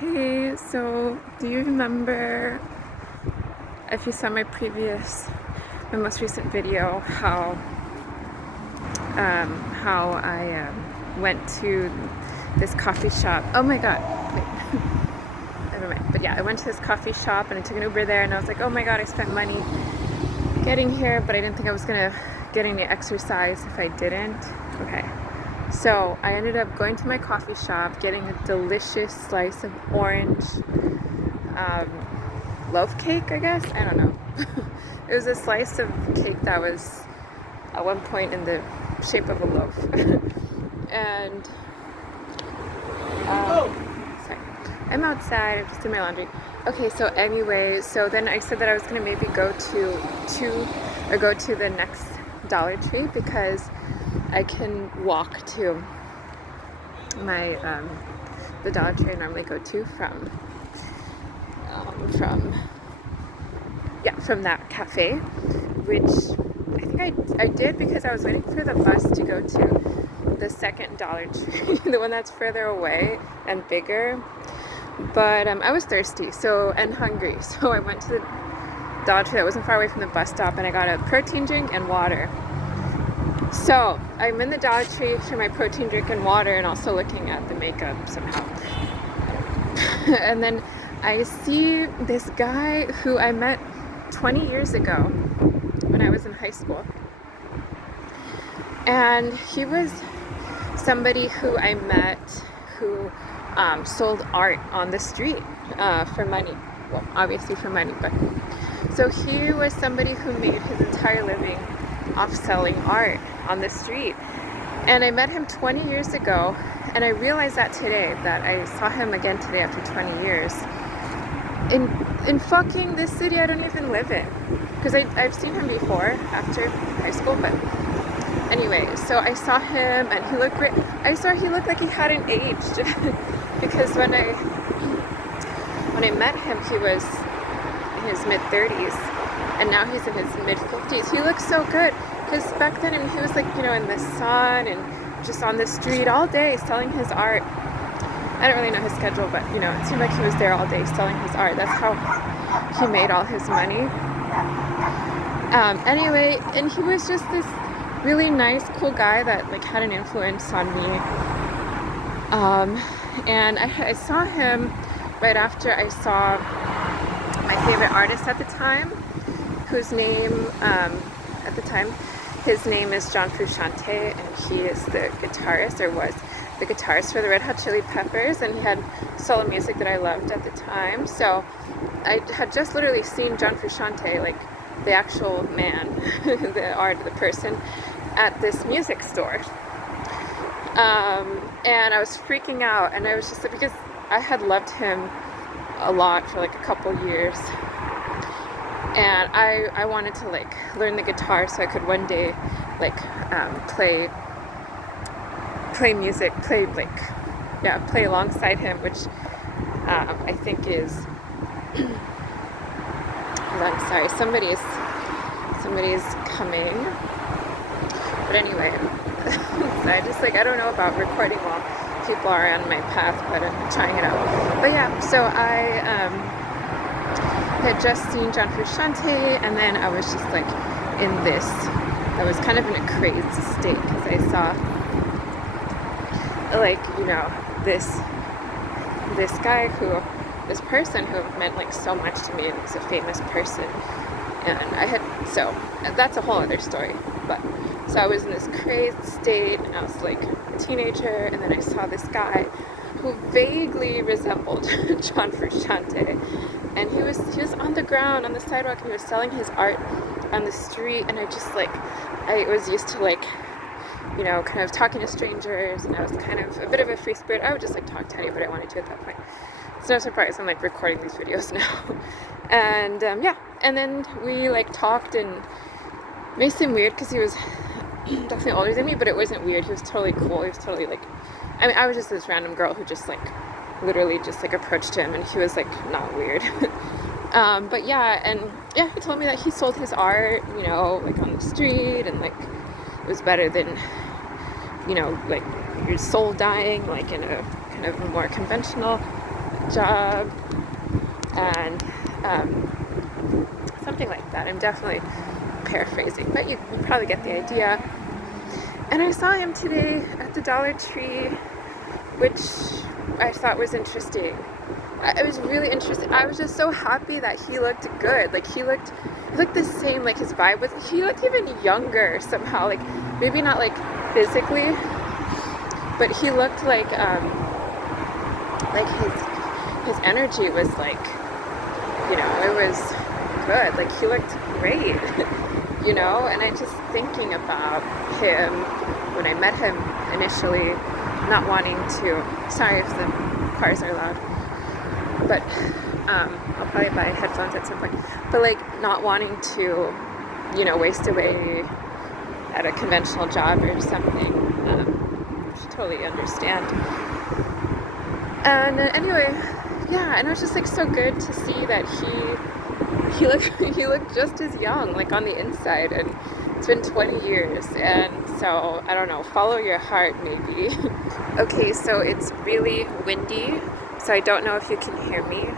Hey, so do you remember, if you saw my most recent video, how I went to this coffee shop? Oh my God, wait, never mind. But yeah, I went to this coffee shop and I took an Uber there, and I was like, oh my God, I spent money getting here, but I didn't think I was gonna get any exercise if I didn't. Okay. So I ended up going to my coffee shop, getting a delicious slice of orange loaf cake, I guess. I don't know. It was a slice of cake that was at one point in the shape of a loaf. And sorry, I'm outside. I'm just doing my laundry. Okay, so anyway, so then I said that I was gonna maybe go to the next Dollar Tree because I can walk to my the Dollar Tree I normally go to from that cafe, which I think I did because I was waiting for the bus to go to the second Dollar Tree, the one that's further away and bigger. But I was thirsty and hungry, so I went to the Dollar Tree that wasn't far away from the bus stop, and I got a protein drink and water. So I'm in the Dollar Tree for my protein drink and water, and also looking at the makeup somehow. And then I see this guy who I met 20 years ago when I was in high school. And he was somebody who I met who sold art on the street for money. Well, obviously for money, but so he was somebody who made his entire living off selling art on the street. And I met him 20 years ago, and I realized that today, that I saw him again today after 20 years in fucking this city I don't even live in, because I've seen him before after high school. But anyway, so I saw him and he looked great. I saw he looked like he hadn't aged because when I met him, he was in his mid-30s, and now he's in his mid-50s. He looks so good because back then, and he was like, in the sun and just on the street all day selling his art. I don't really know his schedule, but it seemed like he was there all day selling his art. That's how he made all his money. Anyway, and he was just this really nice, cool guy that had an influence on me. And I saw him right after I saw my favorite artist at the time, whose name at the time, his name is John Frusciante, and he is the guitarist, or was the guitarist for the Red Hot Chili Peppers, and he had solo music that I loved at the time. So I had just literally seen John Frusciante, like the actual man, the person, at this music store. And I was freaking out, and I was just because I had loved him a lot for like a couple years, and I wanted to learn the guitar so I could one day play music, play alongside him, which I think is. I'm sorry, somebody's coming. But anyway, so I don't know about recording while people are on my path, but I'm trying it out. But yeah, so I had just seen John Frusciante, and then I was just I was kind of in a crazy state because I saw this guy this person who meant so much to me, and was a famous person, and that's a whole other story. But so I was in this crazy state, and I was a teenager, and then I saw this guy who vaguely resembled John Frusciante, and he was on the ground on the sidewalk, and he was selling his art on the street, and I was used to kind of talking to strangers, and I was kind of a bit of a free spirit. I would just talk to anybody I wanted to at that point. It's no surprise I'm recording these videos now. And and then we talked, and it may seem weird because he was definitely older than me, but it wasn't weird. He was totally cool. He was totally I was just this random girl who just literally just approached him, and he was not weird. But he told me that he sold his art, on the street, and it was better than your soul dying in a kind of more conventional job, and something like that. I'm definitely paraphrasing, but you probably get the idea. And I saw him today at the Dollar Tree, which I thought was interesting. I was really interested. I was just so happy that he looked good. Like he looked the same. Like his vibe was. He looked even younger somehow. Like maybe not like physically, but he looked like his energy was like, you know, it was good. Like he looked great, you know. And I just thinking about him when I met him initially, not wanting to. Sorry if the cars are loud, but I'll probably buy headphones at some point. But like not wanting to, you know, waste away at a conventional job or something. Which totally understand. And anyway, yeah, and it was just like so good to see that he looked just as young, like on the inside, and it's been 20 years, and so I don't know, follow your heart maybe. Okay, so it's really windy, so I don't know if you can hear me.